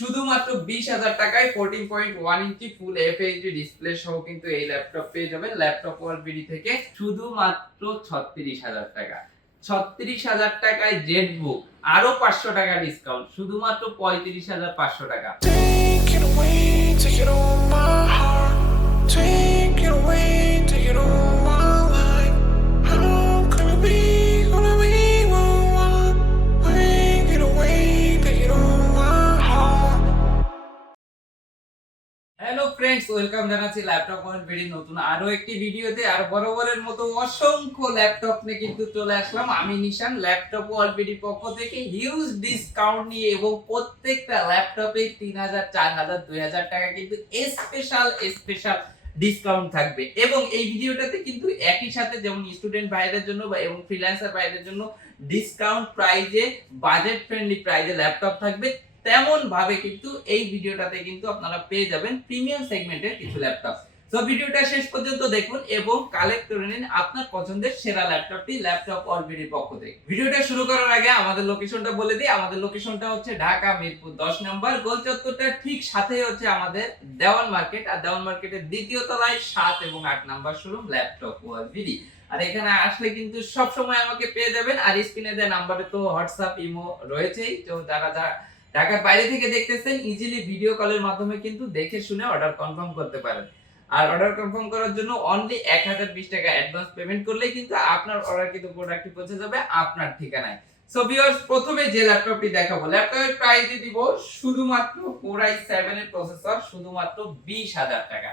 শুধুমাত্র 20,000 টাকায় 14.1 ইঞ্চি ফুল FHD display সহ কিন্তু এই ল্যাপটপ পেয়ে যাবেন ল্যাপটপ ওয়ার্ল্ড বিডি থেকে শুধুমাত্র 36,000 টাকা। 36,000 টাকায় জেটবুক, আরো 500 টাকা ডিসকাউন্ট, শুধুমাত্র 35,500 টাকা। Take it away, take it all my heart. Take it away, take it all my life. How can we be one? Take it away, take it all my heart. Hello friends, welcome জানাচ্ছি laptop world BD নতুন আরো একটি ভিডিওতে। আর বরাবরের মতো অসংখ্য laptop নিয়ে কিন্তু চলে আসলাম আমি নিশান ল্যাপটপ ওয়ার্ল্ড বিডির পক্ষ থেকে হিউজ ডিসকাউন্ট নিয়ে, এবং প্রত্যেকটা ল্যাপটপে 3,000, 4,000, 2,000 টাকা কিন্তু স্পেশাল ডিসকাউন্ট থাকবে। এবং এই ভিডিওটাতে কিন্তু একই সাথে যেমন স্টুডেন্ট ভাইদের জন্য এবং ফ্রিল্যান্সার ভাইদের জন্য ডিসকাউন্ট প্রাইজে, বাজেট ফ্রেন্ডলি প্রাইজে ল্যাপটপ থাকবে, তেমন ভাবে কিন্তু এই ভিডিওটাতে কিন্তু আপনারা পেয়ে যাবেন প্রিমিয়াম সেগমেন্টের কিছু ল্যাপটপ। তো ভিডিওটা শেষ পর্যন্ত দেখুন এবং কালেক্ট করে নিন আপনার পছন্দের সেরা ল্যাপটপটি ল্যাপটপ ওয়ার্ল্ড বিডির পক্ষ থেকে। ভিডিওটা শুরু করার আগে আমাদের লোকেশনটা বলে দিই। আমাদের লোকেশনটা হচ্ছে ঢাকা মিরপুর 10 নম্বর গোল চত্বরটার ঠিক সাথেই হচ্ছে আমাদের দেওয়ান মার্কেট। আর দেওয়ান মার্কেটের দ্বিতীয় তলায় 7 এবং 8 number showroom laptop world BD. আর এখানে আসলে কিন্তু সব সময় আমাকে পেয়ে যাবেন। আর স্ক্রিনে দেওয়া নম্বরে তো হোয়াটসঅ্যাপ, ইমো রয়েছেই। তো যারা ঢাকার বাইরে থেকে দেখতেছেন ইজিলি ভিডিও কলের মাধ্যমে কিন্তু দেখে শুনে অর্ডার কনফার্ম করতে পারেন। আর অর্ডার কনফার্ম করার জন্য অনলি 1020 টাকা অ্যাডভান্স পেমেন্ট করলেই কিন্তু আপনার অর্ডার কিন্তু প্রোডাক্টটি পৌঁছে যাবে আপনার ঠিকানায়। সো ভিউয়ার্স, প্রথমে যে ল্যাপটপটি দেখাবো, ল্যাপটপের প্রাইস দিব শুধুমাত্র Core i7 এর প্রসেসর, শুধুমাত্র 20,000 টাকা।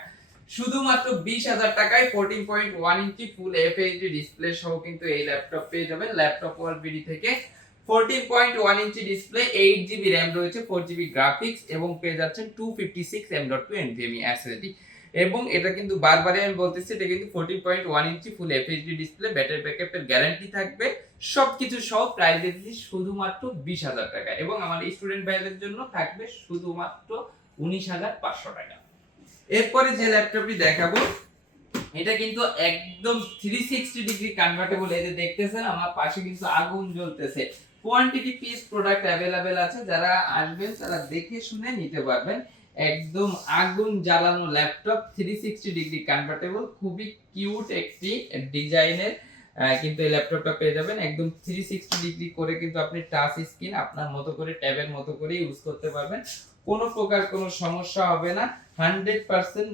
শুধুমাত্র 20,000 টাকায় 14.1 ইঞ্চি ফুল এফএইচডি ডিসপ্লে সহ কিন্তু এই ল্যাপটপ পেয়ে যাবেন ল্যাপটপ ওয়ার্ল্ড বিডি থেকে। 14.1 ইঞ্চি ডিসপ্লে, 8GB RAM রয়েছে, 4GB গ্রাফিক্স, এবং পেয়ে যাচ্ছেন 256 M.2 NVMe SSD। এবং এটা কিন্তু বারবারই আমি বলতেছি, এটা কিন্তু 14.1 ইঞ্চি ফুল এফএইচডি ডিসপ্লে, ব্যাটারি ব্যাকআপের গ্যারান্টি থাকবে, সবকিছু সহ প্রাইস দিচ্ছি শুধুমাত্র 20,000 টাকা। এবং আমার স্টুডেন্ট ভাইদের জন্য থাকবে শুধুমাত্র 19,500 টাকা। এরপরে যে ল্যাপটপটি দেখাবো, এটা কিন্তু একদম 360 ডিগ্রি কনভার্টেবল। এই যে দেখতেছেন আমার পাশে কিন্তু আগুন জ্বলতেছে। কোয়ান্টিটি পিস প্রোডাক্ট अवेलेबल আছে, যারা আসবেন তারা দেখে শুনে নিতে পারবেন। একদম আগুন জ্বালানো ল্যাপটপ, 360 ডিগ্রি কনভার্টেবল, খুবই কিউট একটি ডিজাইনের কিন্তু এই ল্যাপটপটা পেয়ে যাবেন। একদম 360 ডিগ্রি করে কিন্তু আপনি টাচ স্ক্রিন আপনার মতো করে ট্যাবের মতো করে ইউজ করতে পারবেন। কোনো প্রকার কোনো সমস্যা হবে না। 100%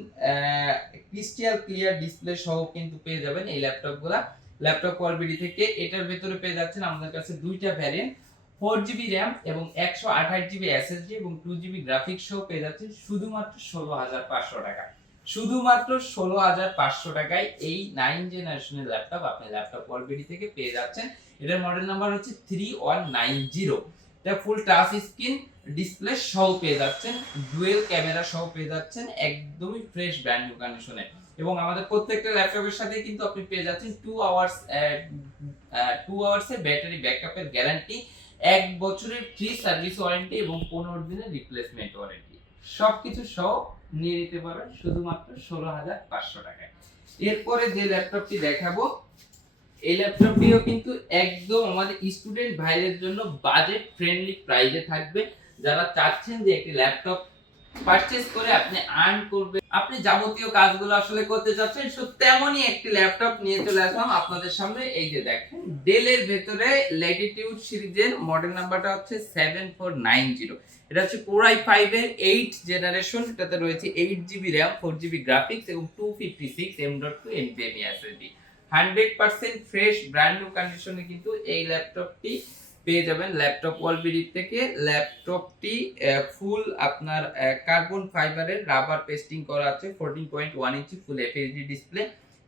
ক্রিস্টাল ক্লিয়ার ডিসপ্লে সহ কিন্তু পেয়ে যাবেন এই ল্যাপটপগুলো ল্যাপটপ ওয়ার্ল্ড বিডি থেকে। এটার ভিতরে পেয়ে যাচ্ছেন আমাদের কাছে দুইটা ভ্যারিয়েন্ট, 4GB RAM এবং 128GB SSD এবং 2GB গ্রাফিক্স সহ পেয়ে যাচ্ছেন শুধুমাত্র 16,500 টাকা। শুধুমাত্র 16,500 টাকায় এই 9 জেনারেশনের ল্যাপটপ আপনি ল্যাপটপ ওয়ার্ল্ড বিডি থেকে পেয়ে যাচ্ছেন। এটার মডেল নাম্বার হচ্ছে 3190। এটা ফুল টাচ স্ক্রিন ডিসপ্লে সহ পেয়ে যাচ্ছেন, ডুয়েল ক্যামেরা সহ পেয়ে যাচ্ছেন, একদমই ফ্রেশ ব্র্যান্ড নিউ কন্ডিশনে। এবং আমাদের প্রত্যেকটা ল্যাপটপের সাথে কিন্তু আপনি পেয়ে যাচ্ছেন 2 আওয়ার্স এর ব্যাটারি ব্যাকআপের গ্যারান্টি, 1 বছরের ফ্রি সার্ভিস ওয়ারেন্টি এবং 15 দিনের রিপ্লেসমেন্ট ওয়ারেন্টি, সবকিছু সহ নিয়ে নিতে পারবেন শুধুমাত্র 16,500 টাকায়। এরপরে যে ল্যাপটপটি দেখাবো, এই ল্যাপটপটিও কিন্তু একদম আমাদের স্টুডেন্ট ভাইদের জন্য বাজেট ফ্রেন্ডলি প্রাইসে থাকবে। যারা চাচ্ছেন যে একটি ল্যাপটপ পারচেজ করে আপনি আর্ন করবেন, আপনি যাবতীয় কাজগুলো আসলে করতে চাচ্ছেন, সো তেমনই একটি ল্যাপটপ নিয়ে চলে আসলাম আপনাদের সামনে। এই যে দেখেন, ডেলের ভেতরে ল্যাটিটিউড সিরিজের মডেল নাম্বারটা হচ্ছে 7490। এটা হচ্ছে Core i5 এর 8 জেনারেশন। এটাতে রয়েছে 8GB RAM, 4GB গ্রাফিক্স এবং 256 M.2 NVMe SSD। 100% fresh brand new কন্ডিশনে কিন্তু এই ল্যাপটপটি পেয়ে যাবেন ল্যাপটপ ওয়ার্ল্ড বিডি থেকে। ল্যাপটপটি ফুল আপনার কার্বন ফাইবারের রাবার পেস্টিং করা আছে, 14.1 ইঞ্চি ফুল এফএইচডি ডিসপ্লে,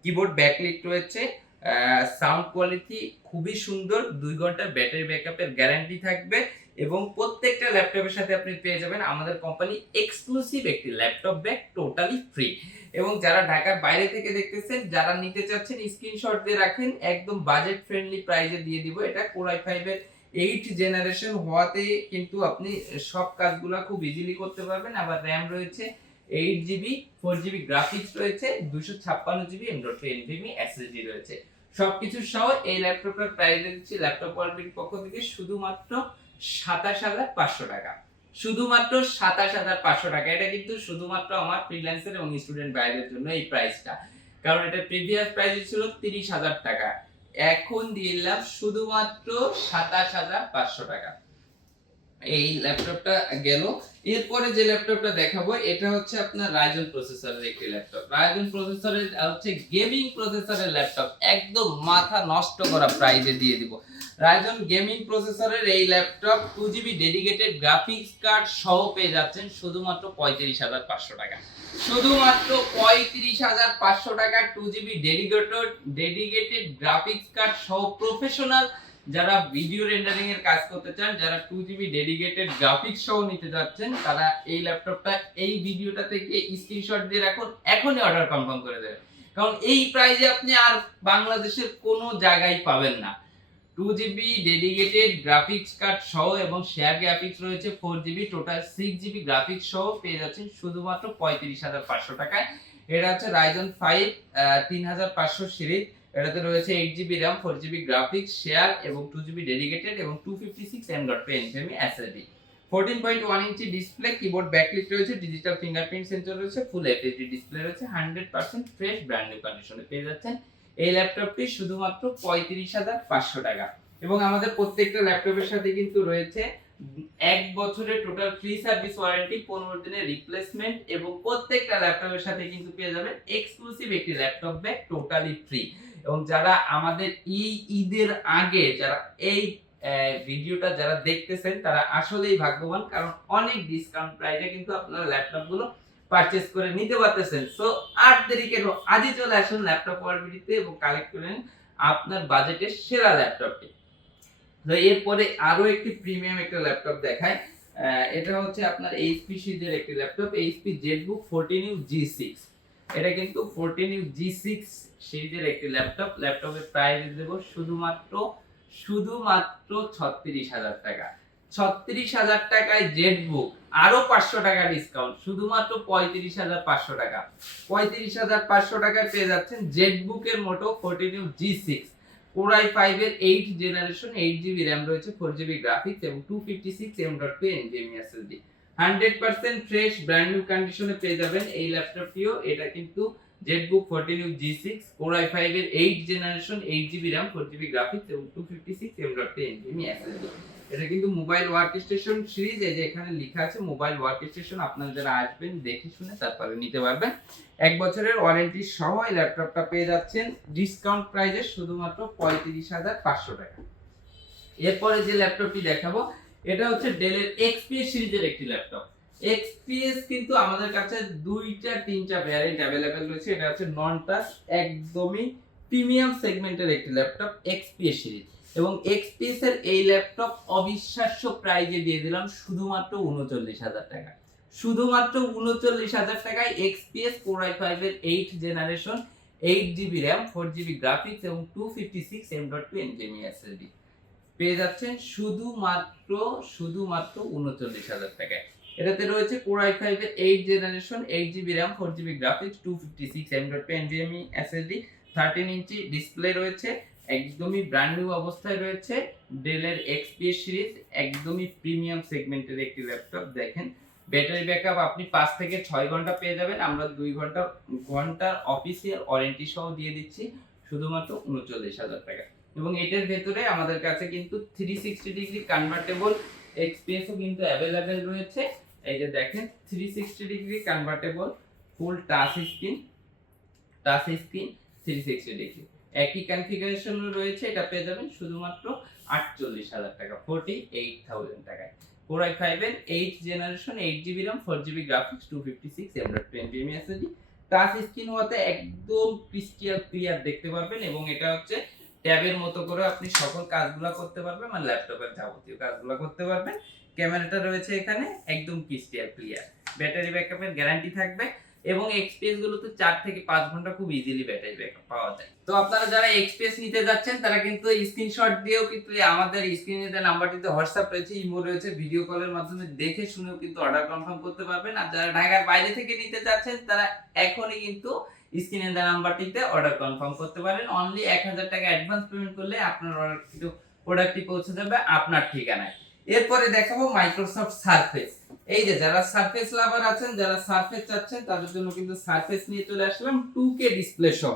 কিবোর্ড ব্যাকলিট রয়েছে, সাউন্ড কোয়ালিটি খুবই সুন্দর, 2 ঘন্টার ব্যাটারি ব্যাকআপের গ্যারান্টি থাকবে। এবং প্রত্যেকটা ল্যাপটপের সাথে আপনি পেয়ে যাবেন আমাদের কোম্পানি এক্সক্লুসিভ একটি ল্যাপটপ ব্যাগ টোটালি ফ্রি। এবং যারা ঢাকার বাইরে থেকে দেখতেছেন, যারা নিতে চাচ্ছেন স্ক্রিনশট দিয়ে রাখেন, একদম বাজেট ফ্রেন্ডলি প্রাইসে দিয়ে দিব। এটা Core i5 এর 8 জেনারেশন হওয়াতে কিন্তু আপনি সব কাজগুলো খুব ইজিলি করতে পারবেন। আবার RAM রয়েছে 8GB, 4GB গ্রাফিক্স রয়েছে, 256GB M.2 NVMe SSD রয়েছে, সবকিছু সহ এই ল্যাপটপটার প্রাইস দিচ্ছি ল্যাপটপ ওয়ার্ল্ড বিডির পক্ষ থেকে শুধুমাত্র 27,500 টাকা। শুধুমাত্র 27,500 টাকা। এটা কিন্তু শুধুমাত্র আমার ফ্রিল্যান্সার এবং স্টুডেন্ট ভাইদের জন্য এই প্রাইসটা, কারণ এটা প্রিভিয়াস প্রাইস ছিল 30,000 টাকা, এখন দিয়ে দিলাম শুধুমাত্র 27,500 টাকা। এই ল্যাপটপটা গেল। এরপরে যে ল্যাপটপটা দেখাবো এটা হচ্ছে আপনার রাইজন প্রসেসরের একটি ল্যাপটপ। রাইজন প্রসেসরের হচ্ছে গেমিং প্রসেসরের ল্যাপটপ, একদম মাথা নষ্ট করা প্রাইসে দিয়ে দিব। রাইজন গেমিং প্রসেসরের এই laptop 2GB dedicated graphics card সহ পেয়ে যাচ্ছেন শুধুমাত্র 35,500 টাকা। শুধুমাত্র 35,500 টাকা 2GB ডেডিকেটেড গ্রাফিক্স কার্ড সহ প্রফেশনাল যারা ভিডিও রেন্ডারিং এর কাজ করতে চান, যারা 2GB ডেডিকেটেড গ্রাফিক্স সহ নিতে যাচ্ছেন, তারা এই ল্যাপটপটা এই ভিডিওটা থেকে স্ক্রিনশট দিয়ে রাখুন, এখনই অর্ডার কনফার্ম করে দেবেন, কারণ এই প্রাইসে আপনি আর বাংলাদেশের কোনো জায়গায় পাবেন না। 2GB ডেডিকেটেড গ্রাফিক্স কার্ড সহ এবং শেয়ার গ্রাফিক্স রয়েছে 4GB, টোটাল 6GB গ্রাফিক্স সহ পেয়ে যাচ্ছেন শুধুমাত্র 35,500 টাকায়। এটা হচ্ছে রাইজন 5 3500 সিরিজ। এটাতে রয়েছে 8GB RAM, 4GB graphics, share এবং 2GB ডেডিকেটেড এবং 256 M.2 NVMe SSD। 14.1 inch display, keyboard backlit রয়েছে, ডিজিটাল ফিঙ্গারপ্রিন্ট সেন্সর রয়েছে, ফুল FHD ডিসপ্লে রয়েছে, 100% ফ্রেশ ব্র্যান্ড নিউ কন্ডিশনে পেয়ে যাচ্ছেন এই ল্যাপটপটি শুধুমাত্র 35,500 টাকা। এবং আমাদের প্রত্যেকটা ল্যাপটপের সাথে কিন্তু রয়েছে 1 বছরের টোটাল ফ্রি সার্ভিস ওয়ারেন্টি, 15 দিনের রিপ্লেসমেন্ট এবং প্রত্যেকটা ল্যাপটপের সাথে কিন্তু পেয়ে যাবেন এক্সক্লুসিভ একটি ল্যাপটপ ব্যাগ টোটালি ফ্রি। এবং যারা আমাদের এই ঈদের আগে যারা এই ভিডিওটা যারা দেখতেছেন তারা আসলেই ভাগ্যবান, কারণ অনেক ডিসকাউন্ট প্রাইসে কিন্তু আপনারা ল্যাপটপগুলো পারচেজ করে নিতে পারতেছেন। সো আর দেরি কেন, আজই চলে আসুন ল্যাপটপ ওয়ার্ল্ডবিডিতে এবং কালেক্ট করেন আপনার বাজেটের সেরা ল্যাপটপটি। তো এরপরে আরো একটি প্রিমিয়াম একটা ল্যাপটপ দেখায়। এটা হচ্ছে আপনার এইচপি সিরিজের একটি laptop, HP Jetbook 14U G6। এটা কিন্তু 14U G6 সিরিজের একটি ল্যাপটপ। ল্যাপটপের প্রাইস দেব শুধুমাত্র 36,000 টাকা। 36,000 টাকায় জেটবুক, আরো 500 টাকা ডিসকাউন্ট, শুধুমাত্র 35,500 টাকা। 35,500 টাকায় পেয়ে যাচ্ছেন জেটবুকের মোটো 14U G6, Core i5 এর 8th জেনারেশন, 8GB RAM রয়েছে, 4GB গ্রাফিক্স এবং 256 M.2 NVMe SSD। 100% fresh brand new কন্ডিশনে পেয়ে যাবেন এই ল্যাপটপটিও। এটা কিন্তু Jetbook 14U G6, Core i5 এর 8th generation, 8GB RAM, 4GB graphics এবং 256 M.2 NVMe SSD। এটা কিন্তু মোবাইল ওয়ার্ক স্টেশন সিরিজ, এই যে এখানে লেখা আছে মোবাইল ওয়ার্ক স্টেশন, আপনারা যারা আসবেন দেখে শুনে তারপরে নিতে পারবেন। 1 বছরের ওয়ারেন্টি সহ এই ল্যাপটপটা পেয়ে যাচ্ছেন ডিসকাউন্ট প্রাইসে শুধুমাত্র 35,500 টাকা। এরপরে যে ল্যাপটপটি দেখাবো এটা হচ্ছে ডেলের XPS সিরিজের একটি ল্যাপটপ। XPS কিন্তু আমাদের কাছে 2-3টা ভ্যারিয়েন্ট अवेलेबल রয়েছে। এটা হচ্ছে নন টাচ, একদমই প্রিমিয়াম সেগমেন্টের একটি ল্যাপটপ XPS সিরিজ। এবং XPS এর এই ল্যাপটপ অবিশ্বাস্য প্রাইজে দিয়ে দিলাম শুধুমাত্র 39,000 টাকা। শুধুমাত্র 39,000 টাকায় XPS Core i5 এর 8th generation, 8GB RAM, 4GB graphics এবং 256 M.2 NVMe SSD পেয়ে যাচ্ছেন শুধুমাত্র 39,000 টাকায়। এটাতে রয়েছে Core i5 এর 8th generation, 8GB RAM, 4GB graphics, 256 M.2 NVMe SSD, 13 inch display রয়েছে, একদমই ব্র্যান্ড নিউ অবস্থায় রয়েছে। ডেলের XPS সিরিজ একদমই প্রিমিয়াম সেগমেন্টের একটি ল্যাপটপ। দেখেন ব্যাটারি ব্যাকআপ আপনি 5 থেকে 6 ঘন্টা পেয়ে যাবেন, আমরা 2 ঘন্টার অফিসিয়াল ওয়ারেন্টি সহ দিয়ে দিচ্ছি শুধুমাত্র 39,000 টাকা। এবং এটার ভেতরে আমাদের কাছে কিন্তু 360 ডিগ্রি কনভার্টেবল XPS ও কিন্তু अवेलेबल রয়েছে। এই যে দেখেন 360 ডিগ্রি কনভার্টেবল ফুল টাচ স্ক্রিন 360 ডিগ্রি একই কনফিগারেশন রয়েছে। এটা পেয়ে যাবেন শুধুমাত্র 48,000 টাকা, 48,000 টাকায়। Core i5 এর 8th generation, 8GB RAM, 4GB graphics, 256 M.2 NVMe SSD, touch screen হতে একদম ক্রিস্টাল ক্লিয়ার দেখতে পারবেন। এবং এটা হচ্ছে ট্যাবের মতো করে আপনি সকল কাজগুলো করতে পারবেন, মানে ল্যাপটপের যাবতীয় কাজগুলো করতে পারবেন। ক্যামেরাটা রয়েছে এখানে একদম ক্রিস্টাল ক্লিয়ার। ব্যাটারি ব্যাকআপের গ্যারান্টি থাকবে এবং XPS গুলোতে 4 থেকে 5 ঘন্টা খুব ইজিলি ব্যাটারি ব্যাকআপ পাওয়া যায়। তো আপনারা যারা XPS নিতে যাচ্ছেন তারা কিন্তু স্ক্রিনশট দিয়েও কিন্তু আমাদের স্ক্রিনে দেওয়া নাম্বারটিতে হোয়াটসঅ্যাপ রয়েছে, ইমো রয়েছে, ভিডিও কলের মাধ্যমে দেখে শুনেও কিন্তু অর্ডার কনফার্ম করতে পারবেন। আর যারা ঢাকার বাইরে থেকে নিতে যাচ্ছেন তারা এখনই কিন্তু স্ক্রিনে দেওয়া নাম্বারটিতে অর্ডার কনফার্ম করতে পারেন। অনলি 1,000 টাকা অ্যাডভান্স পেমেন্ট করলে আপনার অর্ডার কিন্তু প্রোডাক্টটি পৌঁছে যাবে আপনার ঠিকানায়। এরপরে দেখাবো মাইক্রোসফট সারফেস। এই যে যারা সারফেস লাভার আছেন, যারা সারফেস চাচ্ছেন, তাদের জন্য কিন্তু সারফেস নিয়ে চলে আসলাম 2K ডিসপ্লে সহ।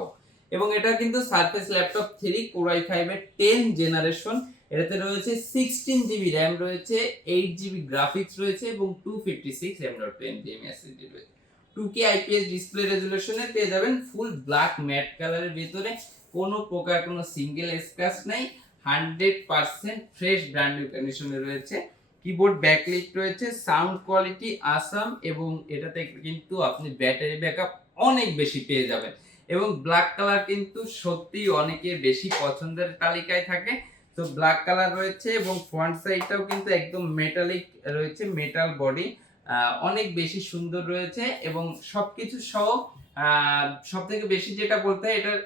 এবং এটা কিন্তু সারফেস ল্যাপটপ 3 Core i5 এর 10 জেনারেশন। এটাতে রয়েছে 16GB RAM রয়েছে, 8GB গ্রাফিক্স রয়েছে এবং 256 M.2 SSD রয়েছে। 2K IPS ডিসপ্লে রেজোলিউশনে পেয়ে যাবেন ফুল ব্ল্যাক ম্যাট কালারের ভিতরে, কোনো প্রকার কোনো সিঙ্গেল স্ক্র্যাচ নাই, 100% ফ্রেশ ব্র্যান্ড নিউ কন্ডিশনে রয়েছে। কিবোর্ড ব্যাকলিট রয়েছে, সাউন্ড কোয়ালিটি আসাম এবং এটাতে কিন্তু আপনি ব্যাটারি ব্যাকআপ অনেক বেশি পেয়ে যাবেন। এবং ব্ল্যাক কালার কিন্তু সত্যি অনেকের বেশি পছন্দের তালিকায় থাকে, তো ব্ল্যাক কালার রয়েছে এবং ফ্রন্ট সাইডটাও কিন্তু একদম মেটালিক রয়েছে, মেটাল বডি, অনেক বেশি সুন্দর রয়েছে। এবং সবকিছু সহ সব থেকে বেশি যেটা বলতে হয়, এটার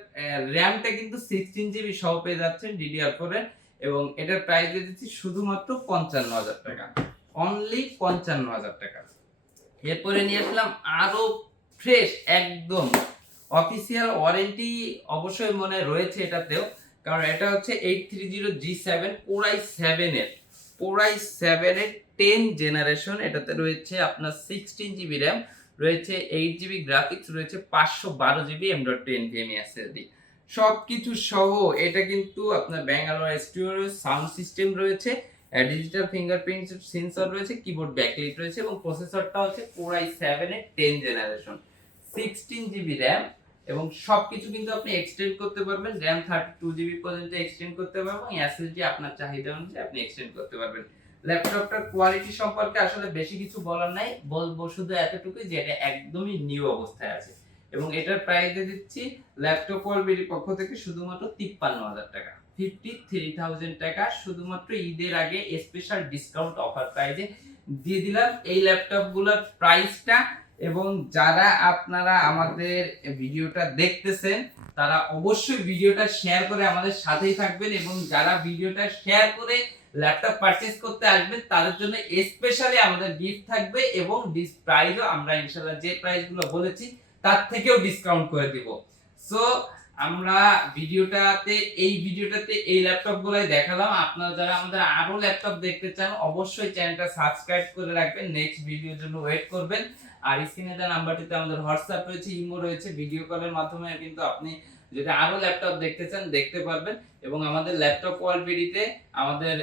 র্যামটা কিন্তু 16GB সহ পেয়ে যাচ্ছেন DDR4 এর। এবং এটার প্রাইস দিয়ে দিচ্ছি শুধুমাত্র 55,000 টাকা, অনলি 55,000 টাকা। এরপরে নিয়ে আসলাম আরো ফ্রেশ একদম অফিসিয়াল ওয়ারেন্টি অবশ্যই মনে রয়েছে এটাতেও, কারণ এটা হচ্ছে 830G7 Core i7 এর 10 জেনারেশন। এটাতে রয়েছে আপনার 16GB RAM, রয়েছে 8GB গ্রাফিক্স, রয়েছে 512GB M.2 NVMe SSD। সবকিছু সহ এটা কিন্তু আপনার ব্যাঙ্গালোর স্টুডিও সাউন্ড সিস্টেম রয়েছে, ডিজিটাল ফিঙ্গারপ্রিন্ট সেন্সর রয়েছে, কিবোর্ড ব্যাকলাইট রয়েছে এবং প্রসেসরটা হচ্ছে Core i7 এর 10 জেনারেশন, 16GB RAM। এবং সবকিছু কিন্তু আপনি এক্সটেন্ড করতে পারবেন, RAM 32GB পর্যন্ত এক্সটেন্ড করতে পারবেন, এবং SSD আপনার চাহিদা অনুযায়ী আপনি এক্সটেন্ড করতে পারবেন। ল্যাপটপটার কোয়ালিটি সম্পর্কে আসলে বেশি কিছু বলার নাই, বলবো শুধু এতটুকুই যে এটা একদমই নিউ অবস্থায় আছে। এবং এটার প্রাইস দিয়ে দিচ্ছি ল্যাপটপ অলবিডির পক্ষ থেকে শুধুমাত্র 53,000 টাকা, 53,000 টাকা শুধুমাত্র ঈদের আগে স্পেশাল ডিসকাউন্ট অফার প্রাইসে দিয়ে দিলাম এই ল্যাপটপগুলোর প্রাইসটা। এবং যারা আপনারা আমাদের ভিডিওটা দেখতেছেন তারা অবশ্যই ভিডিওটা শেয়ার করে আমাদের সাথেই থাকবেন, এবং যারা ভিডিওটা শেয়ার করে ল্যাপটপ পারচেজ করতে আসবেন তাদের জন্য স্পেশালি আমাদের গিফট থাকবে, এবং প্রাইসও আমরা ইনশাআল্লাহ যে প্রাইসগুলো বলেছি তার থেকেও ডিসকাউন্ট করে দিব। সো আমরা এই ভিডিওটাতে এই ল্যাপটপগুলোই দেখালাম। আপনারা যারা আমাদের আরো ল্যাপটপ দেখতে চান অবশ্যই চ্যানেলটা সাবস্ক্রাইব করে রাখবেন, নেক্সট ভিডিওর জন্য ওয়েট করবেন। আর স্ক্রিনে দেওয়া নাম্বারটিতে আমাদের হোয়াটসঅ্যাপ রয়েছে, ইমো রয়েছে, ভিডিও কলের মাধ্যমে কিন্তু আপনি যদি আরো ল্যাপটপ দেখতে চান দেখতে পারবেন। এবং আমাদের ল্যাপটপ ওয়ার্ল্ডবিডিতে আমাদের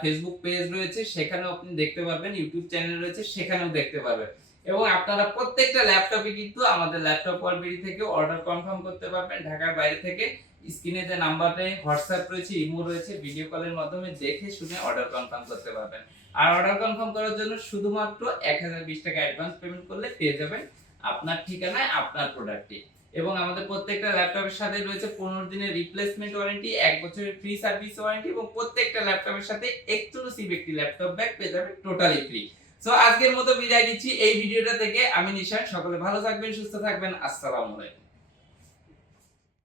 ফেসবুক পেজ রয়েছে, সেখানেও আপনি দেখতে পারবেন, ইউটিউব চ্যানেল রয়েছে, সেখানেও দেখতে পারবেন। এবং আপনারা প্রত্যেকটা ল্যাপটপে কিন্তু আমাদের ল্যাপটপ ওয়ার্ল্ডবিডি থেকে অর্ডার কনফার্ম করতে পারবেন ঢাকার বাইরে থেকে। স্ক্রিনে যে নাম্বারে হোয়াটসঅ্যাপ রয়েছে, ইমো রয়েছে, ভিডিও কলের মাধ্যমে দেখে শুনে অর্ডার কনফার্ম করতে পারবেন। আর অর্ডার কনফার্ম করার জন্য শুধুমাত্র 1020 টাকা অ্যাডভান্স পেমেন্ট করলে পেয়ে যাবেন আপনার ঠিকানায় আপনার প্রোডাক্টটি। এবং আমাদের প্রত্যেকটা ল্যাপটপের সাথে রয়েছে 15 দিনের রিপ্লেসমেন্ট ওয়ারেন্টি, 1 বছরের ফ্রি সার্ভিস ওয়ারেন্টি, এবং প্রত্যেকটা ল্যাপটপের সাথে এক্সক্লুসিভ একটি ল্যাপটপ ব্যাগ পেয়ে যাবেন টোটালি ফ্রি। সো আজকের মতো বিদায় নিচ্ছি এই ভিডিওটা থেকে। আমি নিশান, সকলে ভালো থাকবেন, সুস্থ থাকবেন, আসসালামু আলাইকুম।